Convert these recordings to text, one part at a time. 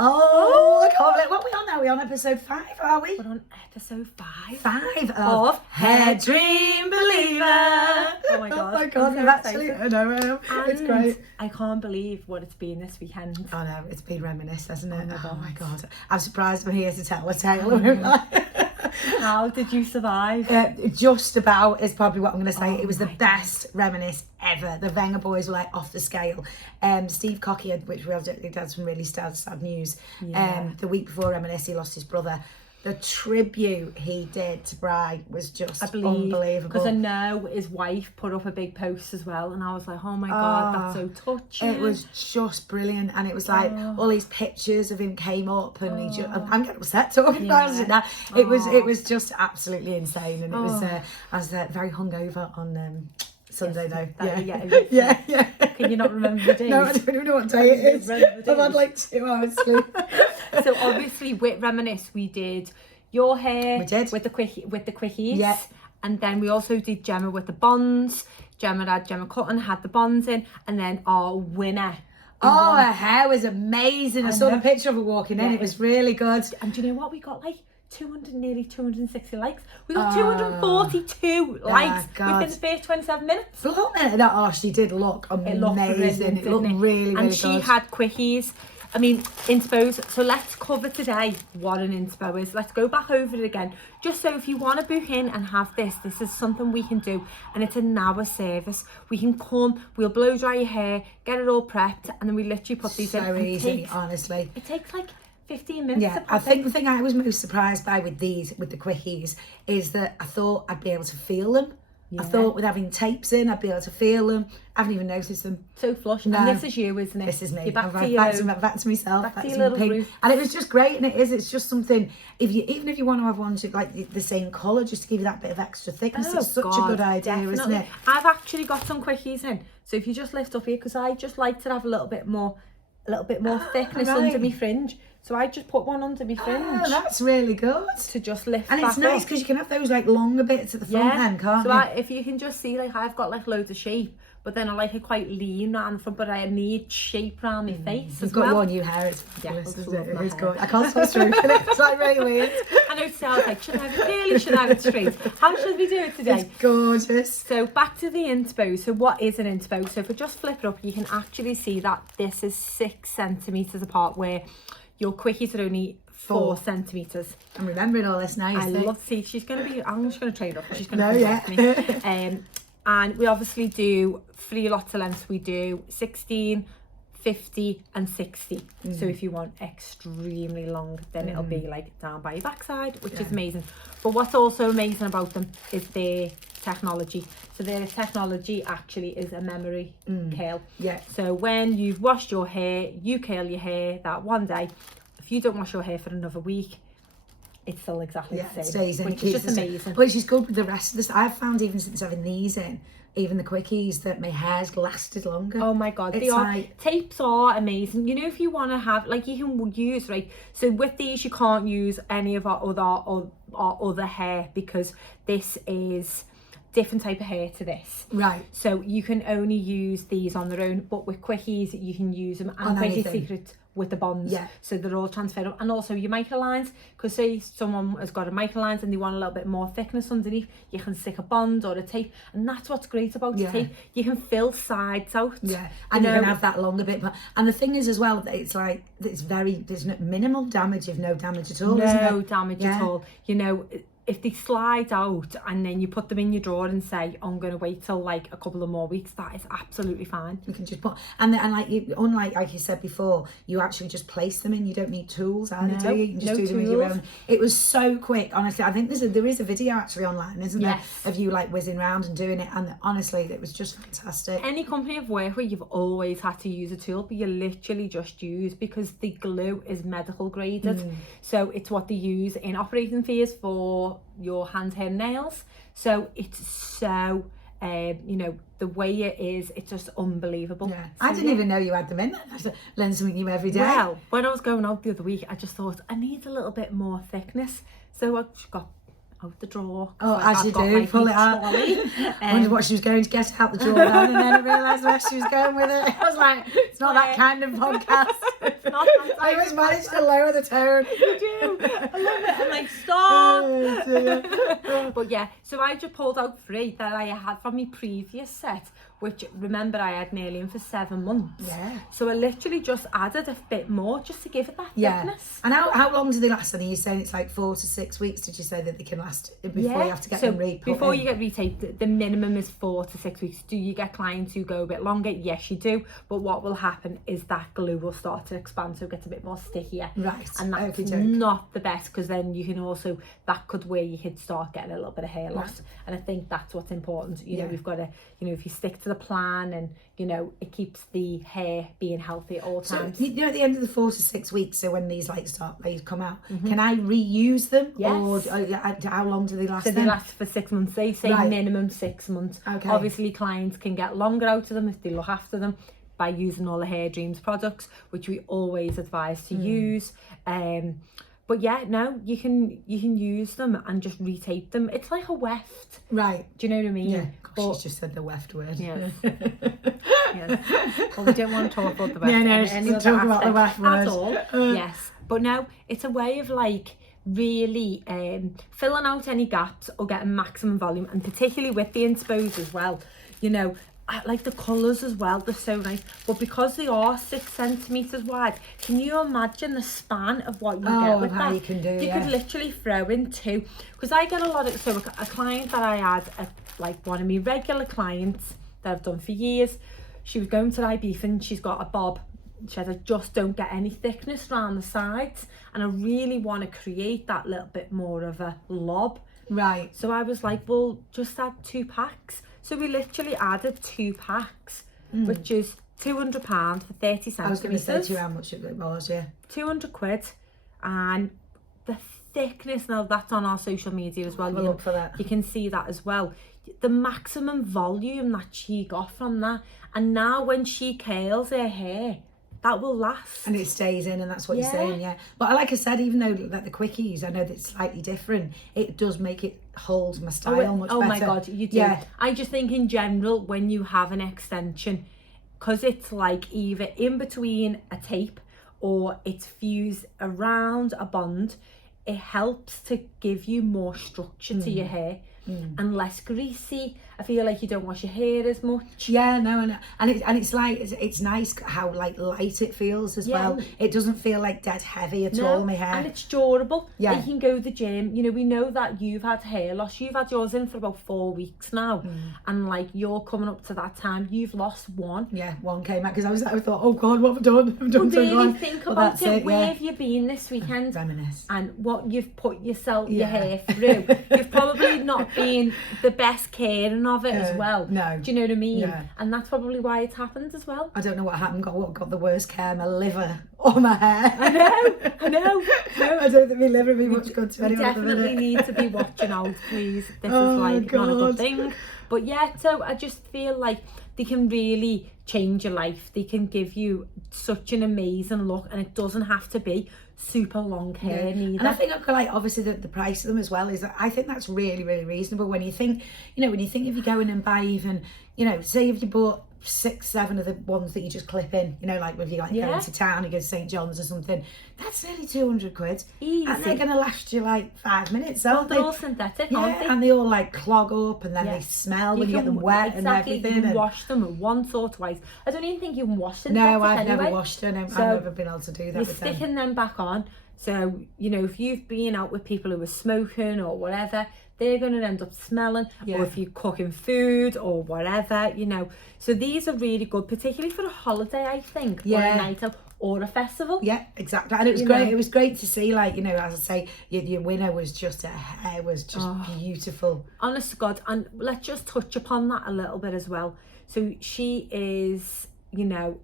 Oh, I can't believe what we on now. We're on episode 5, are we? We're on episode 5. 5 of Hairdream Believer. Oh my god. Oh my god, I've actually, I know, it's great. I can't believe what it's been this weekend. I know, it's been Reminisce, hasn't it? Oh my God. I'm surprised I'm here to tell a tale. How did you survive? Just about is probably what I'm going to say. It was the my best Reminisce ever. The Wenger boys were like off the scale. Steve Cocky, which we had some really sad news. Yeah. The week before Reminisce, he lost his brother. The tribute he did to Bri was just unbelievable. Because I know his wife put up a big post as well, and I was like, oh my god, that's so touching. It was just brilliant, and it was like all these pictures of him came up, and he just, I'm getting upset talking about it now. It was just absolutely insane, and it was I was very hungover on Sunday though. Yeah. Can you not remember the day? No, I don't even know what day it is. I've had like 2 hours sleep. So obviously with Reminisce we did your hair. We did. With the quickies. Yeah. And then we also did Jemma with the bonds. Jemma Cutton had the bonds in, and then our winner. Oh, her hair was amazing. I saw the picture of her walking in. It was really good. And do you know what? We got like nearly 260 likes. We got 242 likes within the first 27 minutes. She did look amazing. It looked really good. And she had quickies. I mean, INSPOS. So let's cover today what an INSPO is. Let's go back over it again. Just so if you want to book in and have this is something we can do. And it's an hour service. We can come, we'll blow dry your hair, get it all prepped, and then we literally put these in. So easy, honestly. It takes like 15 minutes. Yeah, I think the thing I was most surprised by with the quickies is that I thought I'd be able to feel them. Yeah. I thought with having tapes in, I'd be able to feel them. I haven't even noticed them. So flush. No. And this is you, isn't it? This is me. You're back to myself. Back to your little roof. And it was just great, and it is. It's just something. Even if you want to have one to like the same colour, just to give you that bit of extra thickness, it's such a good idea, isn't it? I've actually got some quickies in. So if you just lift up here, because I just like to have a little bit more thickness under my fringe. So I just put one under my fringe. Oh, that's really good. To just lift and it's nice because you can have those like longer bits at the front then, can't you? So if you can just see, like I've got like loads of shape, but then I like it quite lean around the front, but I need shape around my face. You've got your new hair, it's fabulous, isn't it? It's good. I can't stop stroking it. It's like really weird. I know, so I was like, should I have it curly, should I have it straight? How should we do it today? It's gorgeous. So back to the INSPO. So what is an INSPO? So if we just flip it up, you can actually see that this is 6 centimetres apart, where your quickies are only 4 centimetres. I'm remembering all this now. I love to see. She's going to be, I'm just going to train up. She's going to come with me. And we obviously do 3 lots of lengths. We do 16, 50 and 60. So if you want extremely long, then it'll be like down by your backside, which is amazing. But what's also amazing about them is their technology. So their technology actually is a memory curl. Yeah. So when you've washed your hair, you curl your hair that one day. If you don't wash your hair for another week, it's still exactly the same. It stays in. Which is just amazing. Which is good with the rest of this. I've found even since having these in, even the quickies, that my hair's lasted longer. Oh my god, tapes are amazing. You know, if you want to have, like, you can use, right, so with these you can't use any of our other hair, because this is different type of hair to this, right? So you can only use these on their own, but with quickies you can use them. And Big Secret with the bonds, so they're all transferable. And also your microlines, because say someone has got a microlines and they want a little bit more thickness underneath, you can stick a bond or a tape, and that's what's great about the tape. You can fill sides out, and you can have that longer bit. And the thing is as well, it's like there's minimal damage, if no damage at all. No damage at all. You know, if they slide out and then you put them in your drawer and say, I'm going to wait till like a couple of more weeks, that is absolutely fine. You can just put, and like you, unlike like you said before, you actually just place them in. You don't need tools either, do you? You can just do them with your own. It was so quick, honestly. I think there is a video actually online, isn't there, of you like whizzing around and doing it, and honestly it was just fantastic. Any company I've worked with, you've always had to use a tool, but you literally just use, because the glue is medical graded, so it's what they use in operating theatres for your hand, hair, nails. So it's so you know, the way it is, it's just unbelievable. So, I didn't even know you had them in there. I learn something new every day. Well, when I was going out the other week, I just thought I need a little bit more thickness, so I just got out the drawer. Oh, as you do, pull it out. I wondered what she was going to get out the drawer then, and then I realised where she was going with it. I was like, it's not that kind of podcast. It's not that I always manage to lower the tone. You do. I love it. I'm like, stop. But yeah, so I just pulled out 3 that I had from my previous set, which, remember, I had nearly in for 7 months. Yeah. So I literally just added a bit more just to give it that thickness. And how long do they last? And are you saying it's like 4 to 6 weeks? Did you say that they can last before you have to get them re-put before in? you get retaped, the minimum is 4 to 6 weeks. Do you get clients who go a bit longer? Yes, you do. But what will happen is that glue will start to expand, so it gets a bit more stickier. Right. And that's not the best, because then you can also, that could where you could start getting a little bit of hair loss. Right. And I think that's what's important. You know, we've got to, you know, if you stick to the plan, and you know, it keeps the hair being healthy at all times. So, you know, at the end of the 4 to 6 weeks, so when these these come out, can I reuse them? Yes. Or how long do they last? So they last for 6 months. They say minimum 6 months. Okay. Obviously, clients can get longer out of them if they look after them by using all the Hairdreams products, which we always advise to use. But yeah, no, you can use them and just retape them. It's like a weft. Right. Do you know what I mean? Yeah. Gosh, she's just said the weft word. Yes. Yes. Well, we don't want to talk about the weft. No, talk about the weft word. At all. Yes. But no, it's a way of like really filling out any gaps or getting maximum volume, and particularly with the iNSPOS as well. You know, I like the colours as well, they're so nice, but because they are 6 centimetres wide, can you imagine the span of what you get with that? You can do, you could literally throw in 2, because I get a lot of, so a client that I had, like one of my regular clients that I've done for years, she was going to Ibiza and she's got a bob. She said, I just don't get any thickness around the sides, and I really want to create that little bit more of a lob. Right. So I was like, well, just add 2 packs. So we literally added 2 packs, which is £200 for 30 centimetres. I was going to say to you how much it was, yeah. 200 quid. And the thickness, now that's on our social media as well. Look for that. You can see that as well. The maximum volume that she got from that. And now when she curls her hair, that will last. And it stays in, and that's what you're saying, yeah. But like I said, even though that the quickies, I know that it's slightly different, it does make it hold my style much better. Oh my God, you do. Yeah. I just think in general, when you have an extension, because it's like either in between a tape or it's fused around a bond, it helps to give you more structure to your hair. And less greasy. I feel like you don't wash your hair as much. Yeah, no, and it's like it's nice how like light it feels as well. It doesn't feel like dead heavy at all, my hair. And it's durable. Yeah. You can go to the gym. You know, we know that you've had hair loss. You've had yours in for about 4 weeks now, and like you're coming up to that time. You've lost 1. Yeah, 1 came out because I thought, oh God, what have I done? I've done so really much. think about it. Where have you been this weekend? Reminisce. And what you've put your hair through. You've probably not been the best caring of it as well. No. Do you know what I mean? Yeah. And that's probably why it's happened as well. I don't know what happened. Got the worst care, my liver or my hair. I know. No. I don't think my liver would be much good to anyone. Definitely need to be watching out, please. This is like not a good thing. But yeah, so I just feel like they can really change your life. They can give you such an amazing look, and it doesn't have to be super long hair neither. And I think like obviously the price of them as well is that I think that's really, really reasonable when you think, you know, if you go in and buy even, you know, say if you bought 6, 7 of the ones that you just clip in, you know, like if you go into town, you go to St. John's or something, that's nearly 200 quid. Easy. And they're going to last you like 5 minutes, aren't they? They're all synthetic, aren't they? And they all like clog up, and then they smell when you get them wet and everything. You can wash them once or twice. I don't even think you can wash them. No, I've never washed them. I've never been able to do that. You're sticking them back on. So, you know, if you've been out with people who are smoking or whatever, they're going to end up smelling. Or if you're cooking food or whatever, you know. So these are really good, particularly for a holiday, I think, or a night out or a festival. Yeah, exactly. And it was great. It was great to see, like, you know, as I say, your winner was just, her hair was just beautiful. Honest to God. And let's just touch upon that a little bit as well. So she is, you know,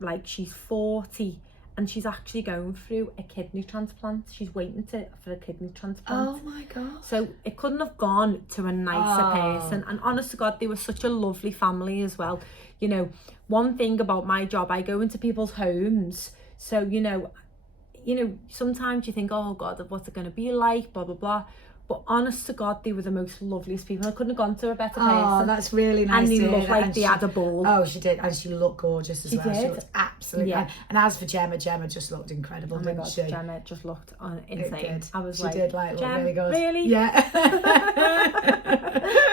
like she's 40. And she's actually going through a kidney transplant. She's waiting for a kidney transplant. Oh my God. So it couldn't have gone to a nicer person. And honest to God, they were such a lovely family as well. You know, one thing about my job, I go into people's homes. So, you know, sometimes you think, oh God, what's it going to be like, blah, blah, blah. But honest to God, they were the most loveliest people. I couldn't have gone to a better person. Oh, that's really nice. And they to looked hear. like And they had a ball. Oh, she did. And she looked gorgeous as well. Did. She looked absolutely. Yeah. And as for Jemma, Jemma just looked incredible, Oh my didn't God, she? Jemma just looked insane. I was she like, did like look Jem, really good. really? Yeah.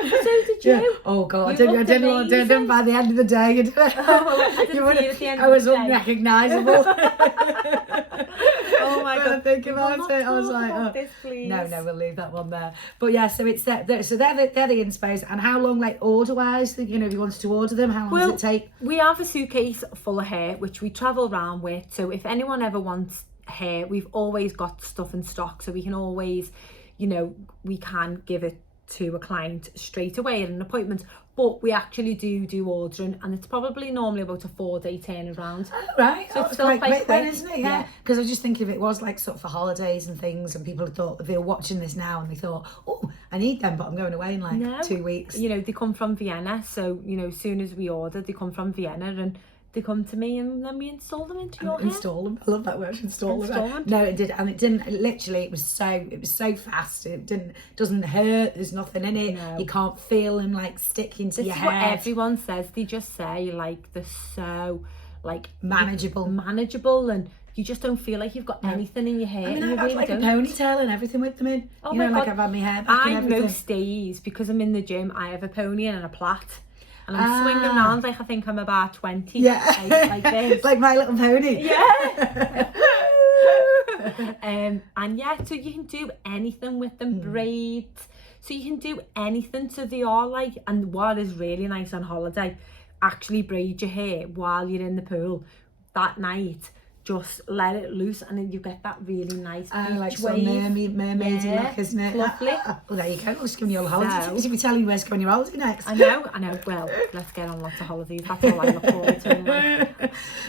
So did you? Yeah. Oh God, You I didn't by the end of the day. You didn't. Oh, I didn't see you at the end I was of the day. unrecognisable. Oh my When God. I think about it, I was like, oh. This, please. No, we'll leave that one there. But yeah, so it's so they're the INSPOs. And how long, like order wise, if you wanted to order them, how long does it take? We have a suitcase full of hair which we travel around with. So if anyone ever wants hair, we've always got stuff in stock, so we can always, we can give it to a client straight away at an appointment. But we actually do ordering, and it's probably normally about a 4-day turnaround. Oh, right. So it's still quite quite quick then, quick. isn't it? Yeah. Because I was just thinking if it was like sort of for holidays and things, and people thought they were watching this now and they thought, oh, I need them, but I'm going away in like 2 weeks. They come from Vienna, so as soon as we order, they come from Vienna and they come to me, and then we install them into your hair. Install them. I love that word. Install them. them. No, it did, and it didn't. Literally, it was so fast. It doesn't hurt. There's nothing in it. No. You can't feel them like sticking to your hair. This is what everyone says. They just say like they're so like manageable, and you just don't feel like you've got anything in your hair. I mean, and I've had really like don't. a ponytail and everything with them in. Oh my God. like I've had my hair back and everything. Most days, because I'm in the gym, I have a pony and a plait. And I'm swinging around like I think I'm about 20. Yeah. Like this. Like My Little Pony. Yeah. And yeah, so you can do anything with them, braids. So you can do anything. So they are like, and what is really nice on holiday, actually braid your hair while you're in the pool that night. Just let it loose, and then you get that really nice beach like some wave. mermaidy look, isn't it? Lovely. Well, there you go. I was giving you all the holidays. You should be telling you where's going your holiday next. I know. Well, let's get on lots of holidays. That's all I look forward to in life.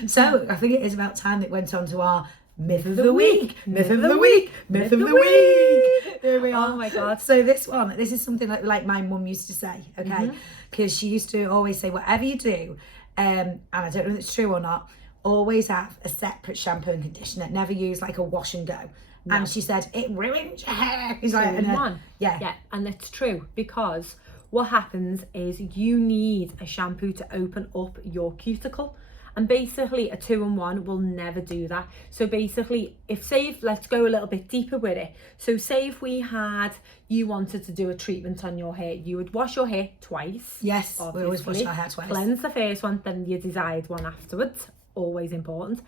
So I think it is about time that went on to our Myth of the Week. Myth of the Week. Myth of the Week. Here we are. Oh my God. So this is something like my mum used to say, okay? Because she used to always say, whatever you do, and I don't know if it's true or not, always have a separate shampoo and conditioner. Never use like a wash and go. No. And she said, it ruins your hair. It's like, yeah, and it's true, because what happens is you need a shampoo to open up your cuticle. And basically a 2-in-1 will never do that. So basically, let's go a little bit deeper with it. So say if you wanted to do a treatment on your hair, you would wash your hair twice. Yes, we always wash our hair twice. Cleanse the first one, then your desired one afterwards. Always important.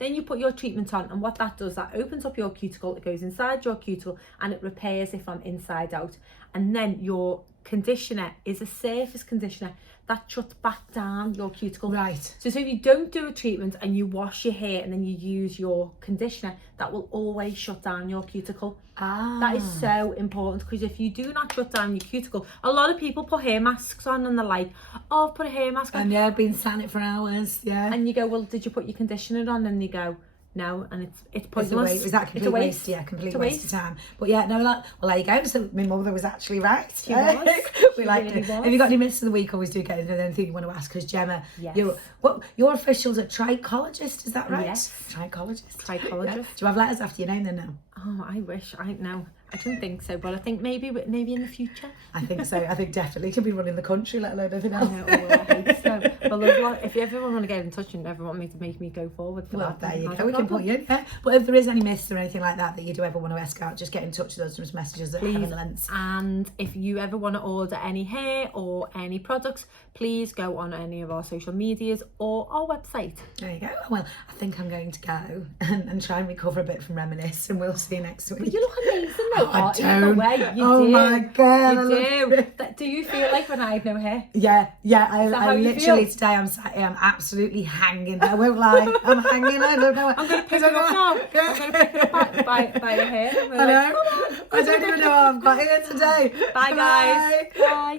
Then you put your treatment on, and what that does, that opens up your cuticle, it goes inside your cuticle, and it repairs it from inside out. And then your conditioner is a surface conditioner that shuts back down your cuticle. Right. So if you don't do a treatment and you wash your hair and then you use your conditioner, that will always shut down your cuticle. That is so important, because if you do not shut down your cuticle, a lot of people put hair masks on and they're like, oh, I've put a hair mask on. And yeah, I've been sat it for hours, yeah. And you go, well, did you put your conditioner on? And they go, no, and it's pointless. Is that complete waste? Yeah, complete waste of time. But yeah, no, well, there you go. So my mother was actually right. She was. We liked it. Have you got any myths of the week? Always do get into anything you want to ask, because Jemma, your official's a trichologist, is that right? Yes. Trichologist. Trichologist. Yeah. Do you have letters after your name then now? Oh, I wish. I don't think so, but I think maybe in the future. I think so. I think definitely can be running the country, let alone anything else. I hope so. Well, if you ever want to get in touch and ever want me to make me go forward for that, there you go. We can put you in, yeah. But if there is any myths or anything like that you do ever want to ask out, just get in touch with us, just message us at Heaven Lengths. And if you ever want to order any hair or any products, please go on any of our social medias or our website. There you go. Well, I think I'm going to go and try and recover a bit from Reminisce, and we'll see you next week. But you look amazing though. I don't. You do. My God. You do. Do you feel like when I had no hair? Yeah. I literally today I'm sat here, I'm absolutely hanging. I won't lie. I'm hanging. I don't know. I'm going to pick it up now. I'm going to pick it up by your hair. I don't even know how I've got here today. Bye guys. Bye. Bye.